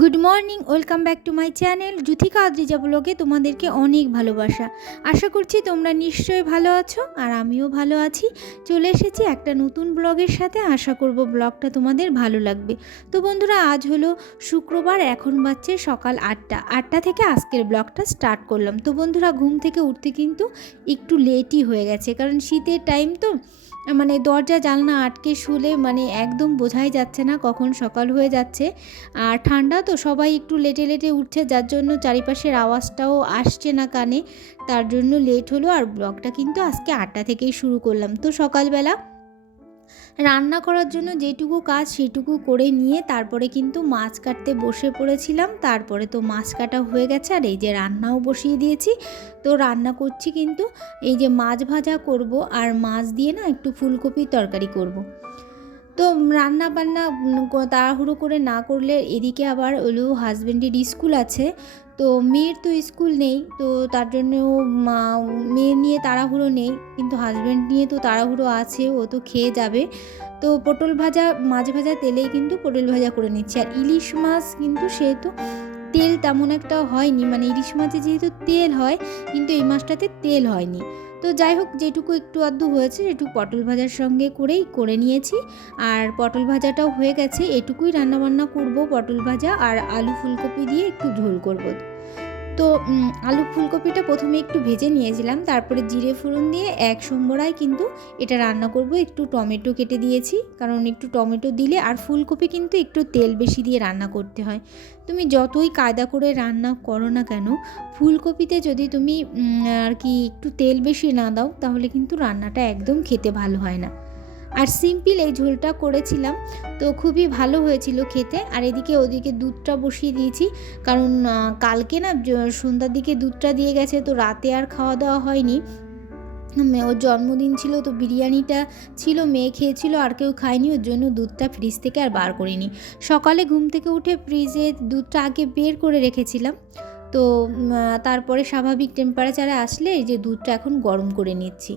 Good morning, welcome back to my channel Juthika Adrija ব্লগে তোমাদেরকে অনেক ভালোবাসা। আশা করছি তোমরা নিশ্চয়ই ভালো আছো আর আমিও ভালো আছি। চলে এসেছি একটা নতুন ব্লগের সাথে। আশা করব ব্লগটা তোমাদের ভালো লাগবে। তো বন্ধুরা, আজ হলো শুক্রবার, এখন বাজছে সকাল 8টা থেকে আজকের ব্লগটা স্টার্ট করলাম। তো বন্ধুরা, ঘুম থেকে উঠতে কিন্তু একটু লেটই হয়ে গেছে, কারণ শীতের টাইম তো দরজা জানলা আটকে শুলে একদম বোঝাই যাচ্ছে না কখন সকাল হয়ে যাচ্ছে। আর ঠান্ডা তো, সবাই একটু লেটে লেটে উঠছে, যার জন্য চারিপাশের আওয়াজটাও আসছে না কানে, তার জন্য লেট হলো। আর ব্লগটা কিন্তু আজকে 8টা থেকেই শুরু করলাম। তো সকালবেলা রান্না করার জন্য যেটুকু কাজ সেটুকু করে নিয়ে তারপরে কিন্তু মাছ কাটতে বসে পড়েছিলাম। তারপরে তো মাছ কাটা হয়ে গেছে, আর এই যে রান্নাও বসিয়ে দিয়েছি। তো রান্না করছি কিন্তু এই যে মাছ ভাজা করব, আর মাছ দিয়ে না একটু ফুলকপির তরকারি করব। তো রান্না বান্না তাড়াহুড়ো করে না করলে এদিকে আবার হলো হাজব্যান্ডের স্কুল আছে। তো মেয়ের তো স্কুল নেই, তো তার জন্য মেয়ে নিয়ে তাড়াহুড়ো নেই, কিন্তু হাজব্যান্ড নিয়ে তো তাড়াহুড়ো আছে, ও তো খেয়ে যাবে। তো পটল ভাজা, মাছ ভাজা তেলেই কিন্তু পটল ভাজা করে নিচ্ছি। আর ইলিশ মাছ কিন্তু সেহেতু তেল তেমন একটা হয়নি, ইলিশ মাছে যেহেতু তেল হয়, কিন্তু এই মাছটাতে তেল হয়নি। তো যাই হোক, যেটুকু একটু আধটু হয়েছে সেটুকু পটল ভাজার সঙ্গে করে নিয়েছি। আর পটল ভাজাটাও হয়ে গেছে, এটুকুই রান্নাবান্না করব। পটল ভাজা আর আলু ফুলকপি দিয়ে একটু ঝোল করব। তো আলু ফুলকপিটা প্রথমে একটু ভেজে নিয়েছিলাম, তারপরে জিরে ফোড়ন দিয়ে এক সম্বরায় কিন্তু এটা রান্না করব। একটু টমেটো কেটে দিয়েছি, কারণ একটু টমেটো দিলে, আর ফুলকপি কিন্তু একটু তেল বেশি দিয়ে রান্না করতে হয়। তুমি যতই কায়দা করে রান্না করো না কেন, ফুলকপিতে যদি তুমি একটু তেল বেশি না দাও, তাহলে কিন্তু রান্নাটা একদম খেতে ভালো হয় না। আর সিম্পল এই ঝোলটা করেছিলাম, তো খুবই ভালো হয়েছিল খেতে। আর ওদিকে দুধটা বসিয়ে দিয়েছি, কারণ কালকে না সন্ধ্যার দিকে দুধটা দিয়ে গেছে, তো রাতে আর খাওয়া দাওয়া হয়নি। ওর জন্মদিন ছিল, তো বিরিয়ানিটা ছিল, মেয়ে খেয়েছিল, আর কেউ খায়নি, ওর জন্য দুধটা ফ্রিজ থেকে আর বার করিনি। সকালে ঘুম থেকে উঠে ফ্রিজে দুধটা আগে বের করে রেখেছিলাম। তো তারপরে স্বাভাবিক টেম্পারেচারে আসলে এই যে দুধটা এখন গরম করে নিচ্ছি।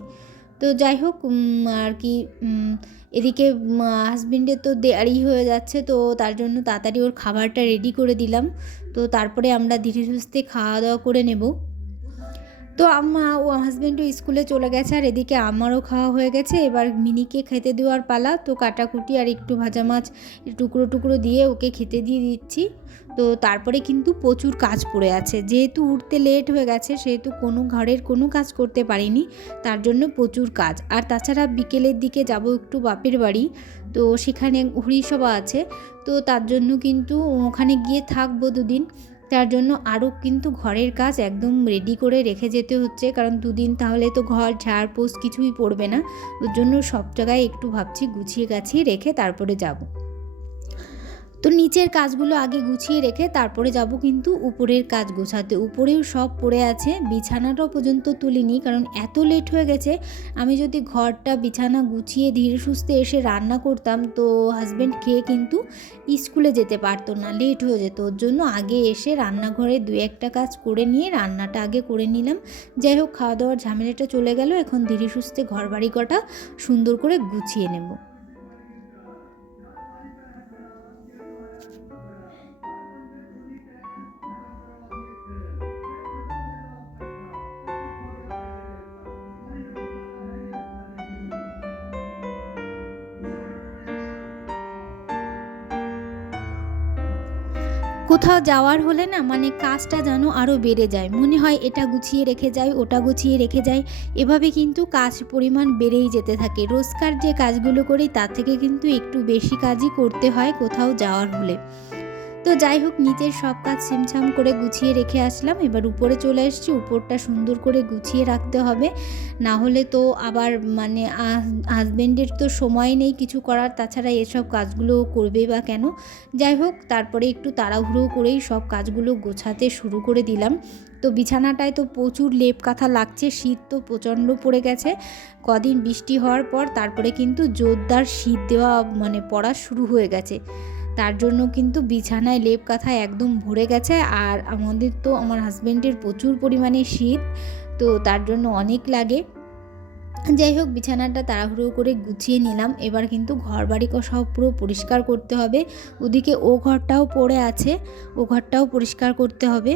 তো যাই হোক, এদিকে হাজবেন্ডের তো দেরি হয়ে যাচ্ছে, তো তার জন্য তাড়াতাড়ি ওর খাবারটা রেডি করে দিলাম। তো তারপরে আমরা ধীরে সুস্থে খাওয়া দাওয়া করে নেব। তো ও হাজব্যান্ডও স্কুলে চলে গেছে, আর এদিকে আমারও খাওয়া হয়ে গেছে। এবার মিনিকে খেতে দেওয়ার পালা। তো কাটাকুটি আর একটু ভাজা মাছ টুকরো টুকরো দিয়ে ওকে খেতে দিয়ে দিচ্ছি। তো তারপরে কিন্তু প্রচুর কাজ পড়ে আছে, যেহেতু উঠতে লেট হয়ে গেছে, সেহেতু ঘরের কোনো কাজ করতে পারিনি, তার জন্য প্রচুর কাজ। আর তাছাড়া বিকেলের দিকে যাব একটু বাপের বাড়ি, তো সেখানে হরিসভা আছে, তো তার জন্য কিন্তু ওখানে গিয়ে থাকবো 2 দিন। তার জন্য আরও কিন্তু ঘরের কাজ একদম রেডি করে রেখে যেতে হচ্ছে, কারণ 2 দিন তাহলে তো ঘর ঝাড় পোছ কিছুই পড়বে না। ওর জন্য সব জায়গায় একটু ভাবছি গুছিয়ে গাছিয়ে রেখে তারপরে যাব। তো নিচের কাজগুলো আগে গুছিয়ে রেখে তারপরে যাব কিন্তু উপরের কাজ গোছাতে। উপরেও সব পড়ে আছে, বিছানাটাও পর্যন্ত তুলিনি, কারণ এত লেট হয়ে গেছে। আমি যদি ঘরটা বিছানা গুছিয়ে ধীরে সুস্থে এসে রান্না করতাম, তো হাজব্যান্ড খেয়ে কিন্তু স্কুলে যেতে পারতো না, লেট হয়ে যেত। ওর জন্য আগে এসে রান্নাঘরে 2-1টা কাজ করে নিয়ে রান্নাটা আগে করে নিলাম। যাই হোক, খাওয়া দাওয়ার ঝামেলাটা চলে গেল। এখন ধীরে সুস্থে ঘর বাড়ি কটা সুন্দর করে গুছিয়ে নেব। কোথাও যাওয়ার হলে না কাজটা যেন আরও বেড়ে যায়, মনে হয় এটা গুছিয়ে রেখে যাই, ওটা গুছিয়ে রেখে যাই, এভাবে কিন্তু কাজ পরিমাণ বেড়েই যেতে থাকে। রোজকার যে কাজগুলো করি তার থেকে কিন্তু একটু বেশি কাজই করতে হয় কোথাও যাওয়ার হলে। তো যাই হোক, নিচের সব কাজ ছিমছাম করে গুছিয়ে রেখে আসলাম। এবার উপরে চলে এসেছি, উপরটা সুন্দর করে গুছিয়ে রাখতে হবে, না হলে তো আবার হাজব্যান্ডের তো সময় নেই কিছু করার, তাছাড়া এসব কাজগুলো করবেই বা কেন। যাই হোক, তারপরে একটু তাড়াহুড়ো করেই সব কাজগুলো গোছাতে শুরু করে দিলাম। তো বিছানাটায় তো প্রচুর লেপ কাঁথা লাগছে, শীত তো প্রচণ্ড পড়ে গেছে। কদিন বৃষ্টি হওয়ার পর তারপরে কিন্তু জোরদার শীত দেওয়া পড়া শুরু হয়ে গেছে, তার জন্য কিন্তু বিছানায় লেপ কাঁথা একদম ভরে গেছে। আর আমার হাজব্যান্ডের প্রচুর পরিমাণে শীত, তো তার জন্য অনেক লাগে। যাই হোক, বিছানাটা তাড়াহুড়ো করে গুছিয়ে নিলাম। এবার কিন্তু ঘর বাড়ি সব পুরো পরিষ্কার করতে হবে। ওদিকে ও ঘরটাও পড়ে আছে, ও ঘরটাও পরিষ্কার করতে হবে।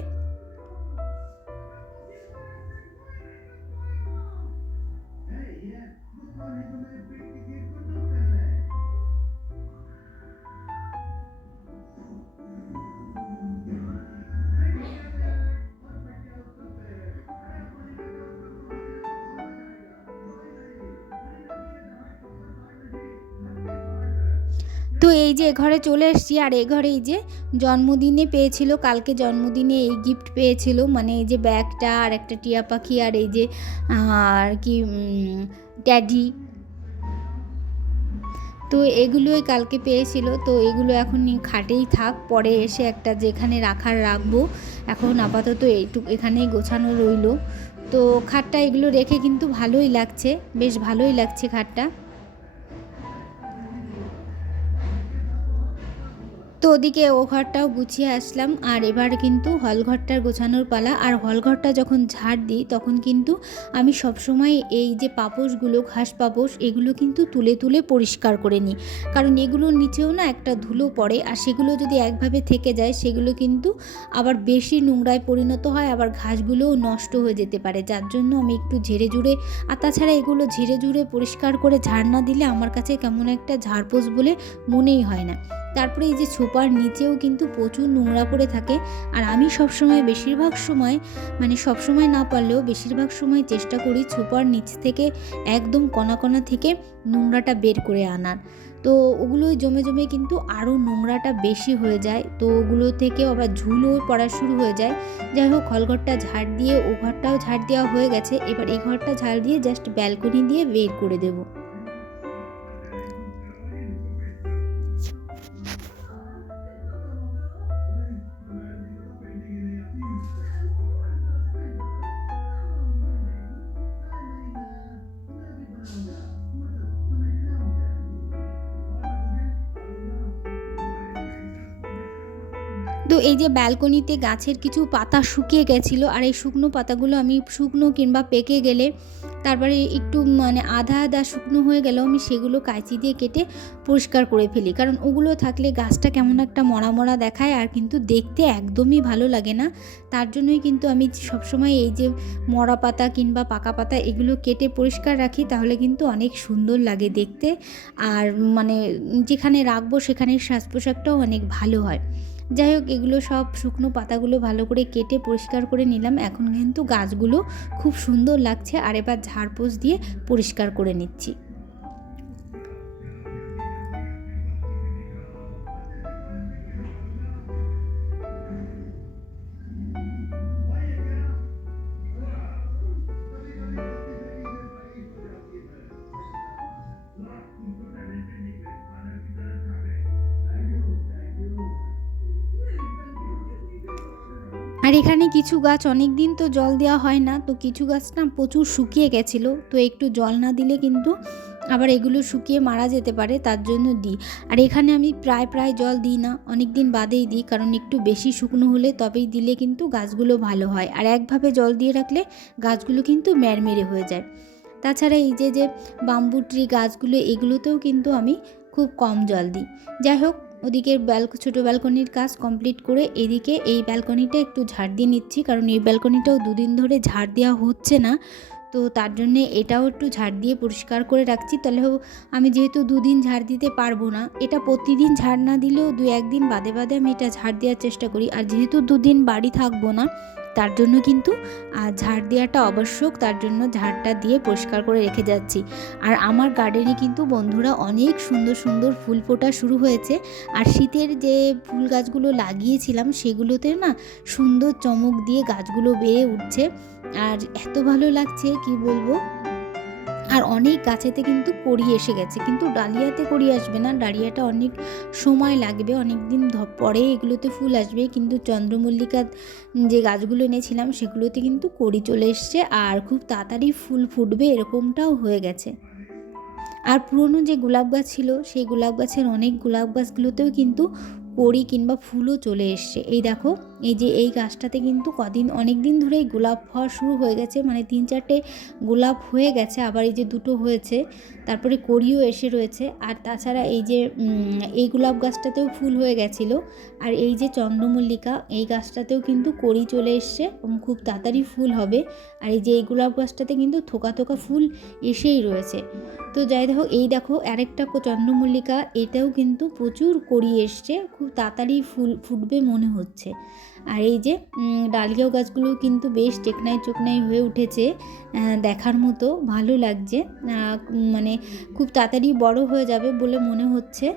তো এই যে ঘরে চলে এসেছি, আর এ ঘরে এই যে জন্মদিনে পেয়েছিল, কালকে জন্মদিনে এই গিফট পেয়েছিল, মানে এই যে ব্যাগটা আর একটা টিয়া পাখি আর এই যে আর কি ট্যাডি। তো এগুলোই কালকে পেয়েছিল। তো এগুলো এখন খাটেই থাক, পরে এসে একটা যেখানে রাখার রাখবো। এখন আপাতত এইটুকু এখানেই গোছানো রইল। তো খাটটা এগুলো রেখে কিন্তু ভালোই লাগছে, বেশ ভালোই লাগছে খাটটা। তো ওদিকে ও ঘরটাও গুছিয়ে আসলাম, আর এবার কিন্তু হলঘরটার গোছানোর পালা। আর হলঘরটা যখন ঝাড় দিই তখন কিন্তু আমি সবসময় এই যে পাপোশগুলো, ঘাস পাপোশ, এগুলো কিন্তু তুলে তুলে পরিষ্কার করে নিই, কারণ এগুলোর নিচেও না একটা ধুলো পড়ে, আর সেগুলো যদি একভাবে থেকে যায় সেগুলো কিন্তু আবার বেশি নোংরায় পরিণত হয়, আবার ঘাসগুলোও নষ্ট হয়ে যেতে পারে, যার জন্য আমি একটু ঝেড়ে ঝুড়ে, আর তাছাড়া এগুলো ঝেড়ে ঝুড়ে পরিষ্কার করে ঝাড় না দিলে আমার কাছে কেমন একটা ঝাড়পোষ বলে মনেই হয় না। তারপরে এই যে ছোপার নিচেও কিন্তু প্রচুর নোংরা পড়ে থাকে, আর আমি সবসময় বেশিরভাগ সময়, মানে সবসময় না পারলেও বেশিরভাগ সময় চেষ্টা করি ছোপার নিচ থেকে একদম কণা কণা থেকে নোংরাটা বের করে আনার। তো ওগুলো জমে জমে কিন্তু আরও নোংরাটা বেশি হয়ে যায়, তো ওগুলো থেকে আবার ঝুলও পড়া শুরু হয়ে যায়। যাই হোক, হলঘরটা ঝাড় দিয়ে ও ঘরটাও ঝাড় দেওয়া হয়ে গেছে, এবার এই ঘরটা ঝাড় দিয়ে জাস্ট ব্যালকনি দিয়ে বের করে দেবো। তো এই যে ব্যালকনিতে গাছের কিছু পাতা শুকিয়ে গেছিলো, আর এই শুকনো পাতাগুলো আমি শুকনো কিংবা পেকে গেলে, তারপরে একটু মানে আধা আধা শুকনো হয়ে গেলেও আমি সেগুলো কাঁচি দিয়ে কেটে পরিষ্কার করে ফেলি, কারণ ওগুলো থাকলে গাছটা কেমন একটা মরা মরা দেখায়, আর কিন্তু দেখতে একদমই ভালো লাগে না। তার জন্যই কিন্তু আমি সবসময় এই যে মরা পাতা কিংবা পাকা পাতা এগুলো কেটে পরিষ্কার রাখি, তাহলে কিন্তু অনেক সুন্দর লাগে দেখতে, আর মানে যেখানে রাখবো সেখানে সাজ পোশাকটাও অনেক ভালো হয়। যাই হোক, এগুলো সব শুকনো পাতাগুলো ভালো করে কেটে পরিষ্কার করে নিলাম। এখন কিন্তু গাছগুলো খুব সুন্দর লাগছে, আর এবার ঝাড়পোছ দিয়ে পরিষ্কার করে নিচ্ছি। আর এখানে কিছু গাছ অনেক দিন তো জল দেওয়া হয় না, তো কিছু গাছ না প্রচুর শুকিয়ে গেছিলো, তো একটু জল না দিলে কিন্তু আবার এগুলো শুকিয়ে মারা যেতে পারে, তার জন্য দিই। আর এখানে আমি প্রায় জল দিই না, অনেক দিন বাদেই দিই, কারণ একটু বেশি শুকনো হলে তবেই দিলে কিন্তু গাছগুলো ভালো হয়, আর একভাবে জল দিয়ে রাখলে গাছগুলো কিন্তু ম্যাড়মেড়ে হয়ে যায়। তাছাড়া এই যে বাম্বু ট্রি গাছগুলো, এগুলোতেও কিন্তু আমি খুব কম জল দিই। যাই হোক, ওদিকের ছোটো ব্যালকনির কাজ কমপ্লিট করে এদিকে এই ব্যালকনিটা একটু ঝাড় দিয়ে নিচ্ছি, কারণ এই ব্যালকনিটাও দুদিন ধরে ঝাড় দেওয়া হচ্ছে না, তো তার জন্যে এটাও একটু ঝাড় দিয়ে পরিষ্কার করে রাখছি। তাহলে আমি যেহেতু দুদিন ঝাড় দিতে পারবো না, এটা প্রতিদিন ঝাড় না দিলেও 2-1 দিন বাদে বাদে আমি এটা ঝাড় দেওয়ার চেষ্টা করি, আর যেহেতু দুদিন বাড়ি থাকবো না তার জন্য কিন্তু ঝাড় দেওয়াটা আবশ্যক, তার জন্য ঝাড়টা দিয়ে পরিষ্কার করে রেখে যাচ্ছি। আর আমার গার্ডেনে কিন্তু বন্ধুরা অনেক সুন্দর সুন্দর ফুল ফোটা শুরু হয়েছে, আর শীতের যে ফুল গাছগুলো লাগিয়েছিলাম সেগুলোতে না সুন্দর চমক দিয়ে গাছগুলো বেড়ে উঠছে, আর এত ভালো লাগছে কি বলবো। আর অনেক গাছেতে কিন্তু কড়ি এসে গেছে, কিন্তু ডালিয়াতে কড়ি আসবে না, ডালিয়াটা অনেক সময় লাগবে, অনেক দিন পরে এগুলোতে ফুল আসবে, কিন্তু চন্দ্রমল্লিকা যে গাছগুলো এনেছিলাম সেগুলোতে কিন্তু কড়ি চলে এসছে, আর খুব তাড়াতাড়ি ফুল ফুটবে এরকমটাও হয়ে গেছে। আর পুরনো যে গোলাপ গাছ ছিল সেই গোলাপ গাছের অনেক গোলাপ গাছগুলোতেও কিন্তু কড়ি কিংবা ফুলও চলে এসছে। এই দেখো, এই যে এই গাছটাতে কিন্তু অনেক দিন ধরেই গোলাপ হওয়া শুরু হয়ে গেছে, মানে 3-4টে গোলাপ হয়ে গেছে, আবার এই যে 2টো হয়েছে, তারপরে কড়িও এসে রয়েছে। আর তাছাড়া এই যে এই গোলাপ গাছটাতেও ফুল হয়ে গেছিলো। আর এই যে চন্দ্রমল্লিকা, এই গাছটাতেও কিন্তু কড়ি চলে এসছে এবং খুব তাড়াতাড়ি ফুল হবে। আর এই যে এই গোলাপ গাছটাতে কিন্তু থোকা থোকা ফুল এসেই রয়েছে। তো যাই দেখো, এই দেখো আরেকটা চন্দ্রমল্লিকা, এটাও কিন্তু প্রচুর কড়ি এসছে, খুব তাড়াতাড়ি ফুল ফুটবে মনে হচ্ছে। আর এই যে ডালিয়া গাছগুলো কিন্তু বেশ টেকনাই চোকনাই হয়ে উঠেছে, দেখার মতো ভালো লাগছে, মানে খুব তাড়াতাড়ি বড় হয়ে যাবে বলে মনে হচ্ছে।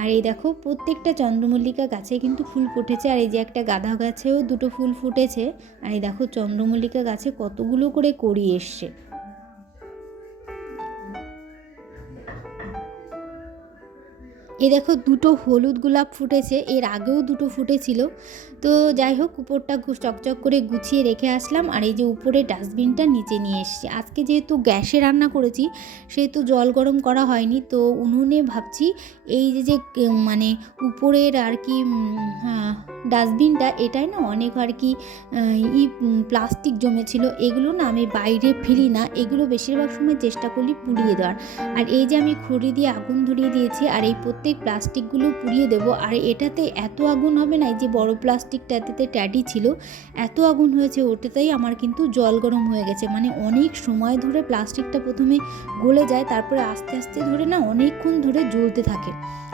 আর এই দেখো প্রত্যেকটা চন্দ্রমল্লিকা গাছে কিন্তু ফুল ফুটেছে। আর এই যে একটা গাঁদা গাছেও 2টো ফুল ফুটেছে। আর এই দেখো চন্দ্রমল্লিকা গাছে কতগুলো করে কড়ি এসছে। এ দেখো 2টো হলুদ গোলাপ ফুটেছে, এর আগেও 2টো ফুটেছিল। তো যাই হোক, উপরটা চকচক করে গুছিয়ে রেখে আসলাম। আর এই যে উপরে ডাস্টবিনটা নিচে নিয়ে এসেছি। আজকে যেহেতু গ্যাসে রান্না করেছি সেহেতু জল গরম করা হয়নি, তো উনুনে ভাবছি এই যে মানে উপরের আর কি ডাস্টবিনটা, এটাই না অনেক আর কি প্লাস্টিক জমেছিল, এগুলো না আমি বাইরে ফেলি না, এগুলো বেশিরভাগ সময় চেষ্টা করি পুড়িয়ে দেওয়ার। আর এই যে আমি খড়ি দিয়ে আগুন ধরিয়ে দিয়েছি, আর এই প্রত্যেক প্লাস্টিকগুলো পুড়িয়ে দেবো। আর এটাতে এত আগুন হবে না, এই যে বড় প্লাস্টিকটাতে ট্যাডি ছিল, এত আগুন হয়েছে ওটাতেই আমার কিন্তু জল গরম হয়ে গেছে। মানে অনেক সময় ধরে প্লাস্টিকটা প্রথমে গলে যায়, তারপরে আস্তে আস্তে ধরে না অনেকক্ষণ ধরে জ্বলতে থাকে।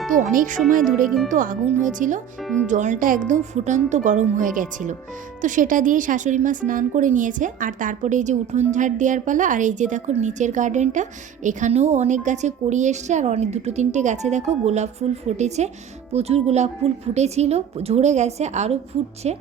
তো অনেক সময় ধরে কিন্তু আগুন হয়েছিল এবং জলটা একদম ফুটন্ত গরম হয়ে গেছিলো। তো সেটা দিয়ে শাশুড়ি মা স্নান করে নিয়েছে। আর তারপরে এই যে উঠোন ঝাড় দেওয়ার পালা। আর এই যে দেখো নিচের গার্ডেনটা, এখানেও অনেক গাছে কড়ি এসছে, আর অনেক 2-3টে গাছে দেখো গোলাপ ফুল ফুটেছে, প্রচুর গোলাপ ফুল ফুটেছিল, ঝরে গেছে, আরও ফুটছে।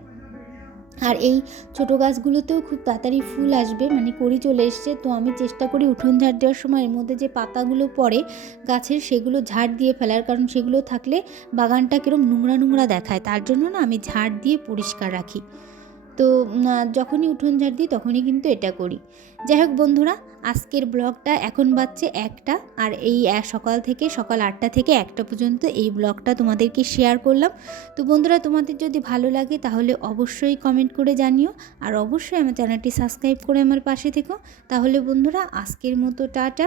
আর এই ছোটো গাছগুলোতেও খুব তাড়াতাড়ি ফুল আসবে, মানে কড়ি চলে এসছে। তো আমি চেষ্টা করি উঠোন ঝাড় দেওয়ার সময় এর মধ্যে যে পাতাগুলো পড়ে গাছের সেগুলো ঝাড় দিয়ে ফেলার, কারণ সেগুলো থাকলে বাগানটা কীরকম নোংরা নোংরা দেখায়, তার জন্য না আমি ঝাড় দিয়ে পরিষ্কার রাখি। তো যখনই উঠোন ঝাড় দিই তখনই কিন্তু এটা করি। যাই হোক বন্ধুরা, আজকের ব্লগটা এখন বাজছে 1টা, আর এই সকাল 8টা থেকে 1টা পর্যন্ত এই ব্লগটা তোমাদেরকে শেয়ার করলাম। তো বন্ধুরা, তোমাদের যদি ভালো লাগে তাহলে অবশ্যই কমেন্ট করে জানিও, আর অবশ্যই আমার চ্যানেলটি সাবস্ক্রাইব করে আমার পাশে থেকো। তাহলে বন্ধুরা, আজকের মতো টাটা,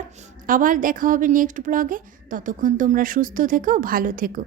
আবার দেখা হবে নেক্সট ব্লগে। ততক্ষণ তোমরা সুস্থ থেকো, ভালো থেকো।